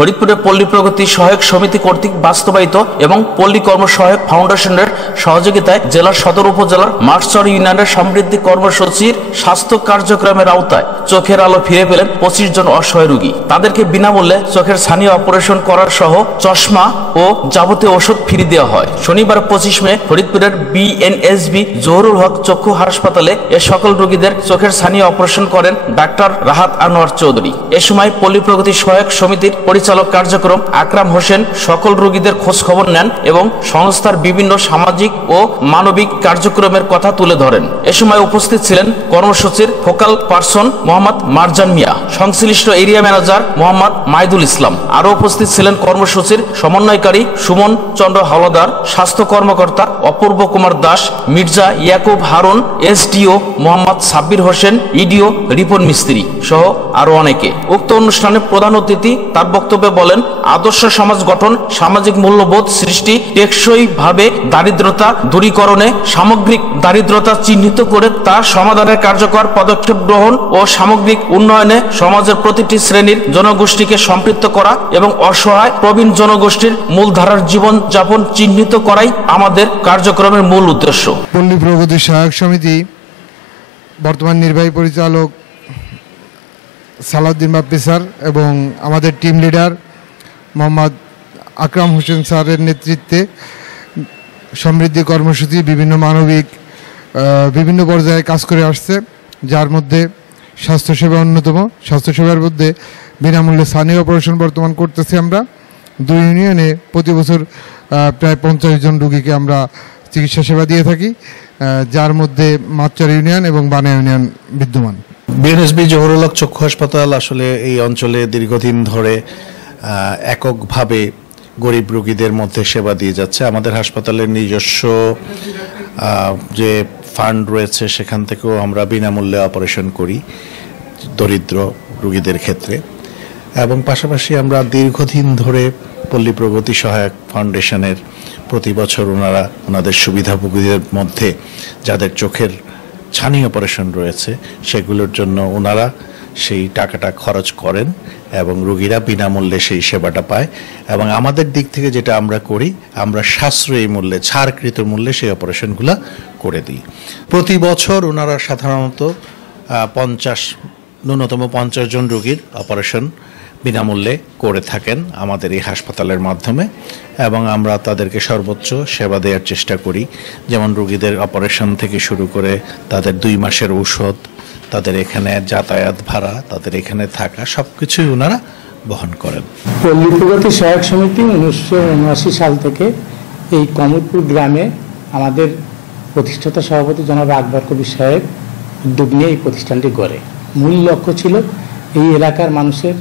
ফরিদপুরে পল্লী প্রগতি সহায়ক সমিতি কর্তৃক বাস্তবায়িত এবং পল্লী কর্ম সহায়ক ফাউন্ডেশনের সহযোগিতায় জেলার সদর উপজেলার মাঠচর ইউনিয়নের সমৃদ্ধি কর্মসূচির স্বাস্থ্য কার্যক্রমের আওতায় চোখের আলো ফিরে পেলেন 25 জন অসহায় রোগী। তাদেরকে বিনামূল্যে চোখের ছানি অপারেশন করার সহ চশমা ও যাবতীয় ওষুধ ফ্রি দেওয়া হয়। শনিবার 25 মে ফরিদপুরের বিএনএসবি জহুরুল হক চক্ষু হাসপাতালে এ সকল রোগীদের চোখের ছানি অপারেশন করেন ডাক্তার রাহাত আনোয়ার চৌধুরী। এ সময় পল্লী প্রগতি সহায়ক সমিতির পরিচালক কার্যক্রম আকরাম হোসেন সকল রোগীদের খোঁজ খবর নেন এবং সংস্থার বিভিন্ন সামাজিক ও মানবিক কার্যক্রমের কথা তুলে ধরেন। এ সময় উপস্থিত ছিলেন কর্মসূচির ফোকাল পারসন মোহাম্মদ মারজান মিয়া, সংশ্লিষ্ট এরিয়া ম্যানেজার মোহাম্মদ মাইদুল ইসলাম। আরও উপস্থিত ছিলেন কর্মসূচির সমন্বয়কারী সুমন চন্দ্র হাওলাদার, স্বাস্থ্য কর্মকর্তা অপূর্ব কুমার দাস, মির্জা ইয়াকুব হারুন, এসডিও মোহাম্মদ সাব্বির হোসেন, ইডিও রিপন মিস্ত্রি সহ আরো অনেকে। উক্ত অনুষ্ঠানে প্রধান অতিথি তার বক্তব্যে বলেন, আদর্শ সমাজ গঠন, সামাজিক মূল্যবোধ সৃষ্টি, টেকসই ভাবে দারিদ্রতা দূরীকরণে, সামগ্রিক দারিদ্রতা চিহ্নিত করে তা সমাধানের কার্যকর পদক্ষেপ গ্রহণ ও সামগ্রিক উন্নয়নে সমাজের প্রতিটি শ্রেণীর জনগোষ্ঠীকে সম্পৃক্ত করা এবং অসহায় প্রবীণ জনগোষ্ঠীর মূলধারার জীবন যাপন চিহ্নিত করাই আমাদের কার্যক্রমের মূল উদ্দেশ্য। পল্লী প্রগতি সহায়ক সমিতি বর্তমান নির্বাহী পরিচালক সালাউদ্দিন বাপ্পি স্যার এবং আমাদের টিম লিডার মোহাম্মদ আকরাম হোসেন স্যারের নেতৃত্বে সমৃদ্ধি কর্মসূচি বিভিন্ন মানবিক বিভিন্ন পর্যায়ে কাজ করে আসছে, যার মধ্যে স্বাস্থ্যসেবা অন্যতম। স্বাস্থ্যসেবার মধ্যে বিনামূল্যে ছানি অপারেশন বর্তমান করতেছি আমরা। 2 ইউনিয়নে প্রতি বছর প্রায় 50 জন রোগীকে আমরা চিকিৎসা সেবা দিয়ে থাকি, যার মধ্যে মাঠচর ইউনিয়ন এবং বানা ইউনিয়ন বিদ্যমান। বিএনএসবি জহুরুল হক চক্ষু হাসপাতাল আসলে এই অঞ্চলে দীর্ঘদিন ধরে এককভাবে গরিব রোগীদের মধ্যে সেবা দিয়ে যাচ্ছে। আমাদের হাসপাতালের নিজস্ব যে ফান্ড রয়েছে সেখান থেকেও আমরা বিনামূল্যে অপারেশন করি দরিদ্র রোগীদের ক্ষেত্রে, এবং পাশাপাশি আমরা দীর্ঘদিন ধরে পল্লী প্রগতি সহায়ক ফাউন্ডেশনের প্রতি বছর ওনাদের সুবিধাভোগীদের মধ্যে যাদের চোখের ছানি অপারেশন রয়েছে সেগুলোর জন্য ওনারা সেই টাকাটা খরচ করেন এবং রোগীরা বিনামূল্যে সেই সেবাটা পায়। এবং আমাদের দিক থেকে যেটা আমরা করি, আমরা সাশ্রয়ী মূল্যে, ছাড়কৃত মূল্যে সেই অপারেশনগুলো করে দিই। প্রতি বছর ওনারা সাধারণত ন্যূনতম 50 জন রোগীর অপারেশন বিনামূল্যে করে থাকেন আমাদের এই হাসপাতালের মাধ্যমে, এবং আমরা তাদেরকে সর্বোচ্চ সেবা দেওয়ার চেষ্টা করি। যেমন রোগীদের অপারেশন থেকে শুরু করে তাদের 2 মাসের ঔষধ, তাদের এখানে যাতায়াত ভাড়া, তাদের এখানে থাকা, সবকিছুই ওনারা বহন করেন। পল্লী প্রগতি সহায়ক সমিতি 1979 সাল থেকে এই কমলপুর গ্রামে আমাদের প্রতিষ্ঠাতা সভাপতি জনাব আকবর কবির সাহেব উদ্যোগ নিয়ে এই প্রতিষ্ঠানটি গড়ে। মূল লক্ষ্য ছিল এই এলাকার মানুষের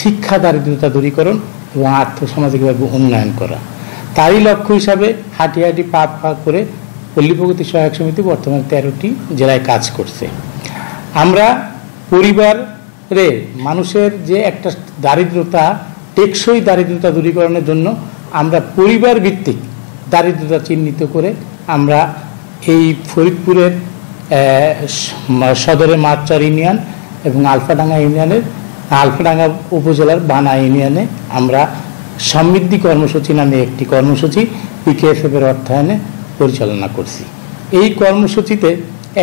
শিক্ষা দারিদ্রতা দূরীকরণ এবং আর্থসামাজিকভাবে উন্নয়ন করা। তারই লক্ষ্য হিসাবে হাঁটি হাঁটি পা পা করে পল্লী প্রগতি সহায়ক সমিতি বর্তমানে 13টি জেলায় কাজ করছে। আমরা পরিবারে মানুষের যে একটা দারিদ্রতা, টেকসই দারিদ্রতা দূরীকরণের জন্য আমরা পরিবার ভিত্তিক দারিদ্রতা চিহ্নিত করে আমরা এই ফরিদপুরের সদরে মাঠচর ইউনিয়ন এবং আলফাডাঙ্গা উপজেলার বানা ইউনিয়নে আমরা সমৃদ্ধি কর্মসূচি নামে একটি কর্মসূচি পিকেএসএফ এর অর্থায়নে পরিচালনা করছি। এই কর্মসূচিতে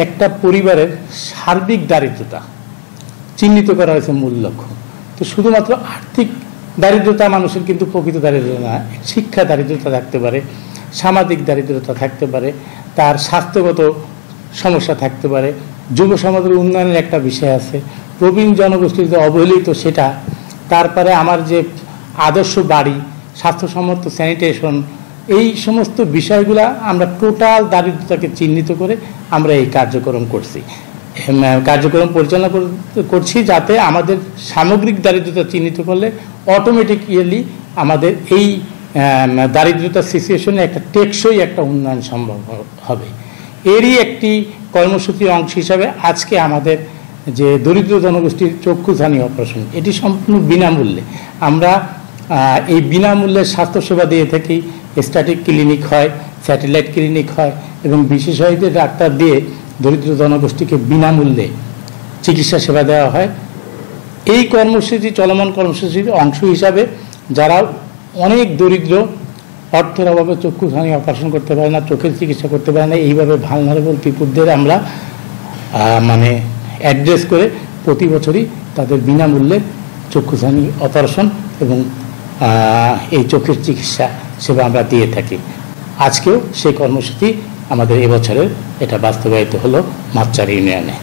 একটা পরিবারের সার্বিক দারিদ্রতা চিহ্নিত করা হয়েছে মূল লক্ষ্য। তো শুধুমাত্র আর্থিক দারিদ্রতা মানুষের কিন্তু প্রকৃত দারিদ্রতা না, শিক্ষা দারিদ্রতা থাকতে পারে, সামাজিক দারিদ্রতা থাকতে পারে, তার স্বাস্থ্যগত সমস্যা থাকতে পারে, যুব সমাজের উন্নয়নের একটা বিষয় আছে, প্রবীণ জনগোষ্ঠীর যে অবহেলিত সেটা, তারপরে আমার যে আদর্শ বাড়ি, স্বাস্থ্যসম্মত স্যানিটেশন, এই সমস্ত বিষয়গুলা আমরা টোটাল দারিদ্রতাকে চিহ্নিত করে আমরা এই কার্যক্রম পরিচালনা করছি, যাতে আমাদের সামগ্রিক দারিদ্রতা চিহ্নিত করলে অটোমেটিক্যালি আমাদের এই দারিদ্রতা সিচুয়েশনে একটা টেকসই একটা উন্নয়ন সম্ভব হবে। এরই একটি কর্মসূচির অংশ হিসাবে আজকে আমাদের যে দরিদ্র জনগোষ্ঠীর চক্ষু ছানি অপারেশন, এটি সম্পূর্ণ বিনামূল্যে। আমরা এই বিনামূল্যে স্বাস্থ্যসেবা দিয়ে থাকি। স্ট্যাটিক ক্লিনিক হয়, স্যাটেলাইট ক্লিনিক হয় এবং বিশেষজ্ঞ ডাক্তার দিয়ে দরিদ্র জনগোষ্ঠীকে বিনামূল্যে চিকিৎসা সেবা দেওয়া হয়। এই কর্মসূচি চলমান কর্মসূচির অংশ হিসাবে যারা অনেক দরিদ্র, অর্থের অভাবে চক্ষুহানি অপারেশন করতে পারে না, চোখের চিকিৎসা করতে পারে না, এইভাবে ভালনারেবল পিপুলদের আমরা মানে অ্যাড্রেস করে প্রতি বছরই তাদের বিনামূল্যে চক্ষুহানি অপারেশন এবং এই চোখের চিকিৎসা সেবা আমরা দিয়ে থাকি। আজকেও সেই কর্মসূচি আমাদের এবছরের এটা বাস্তবায়িত হলো মাছচার ইউনিয়নে।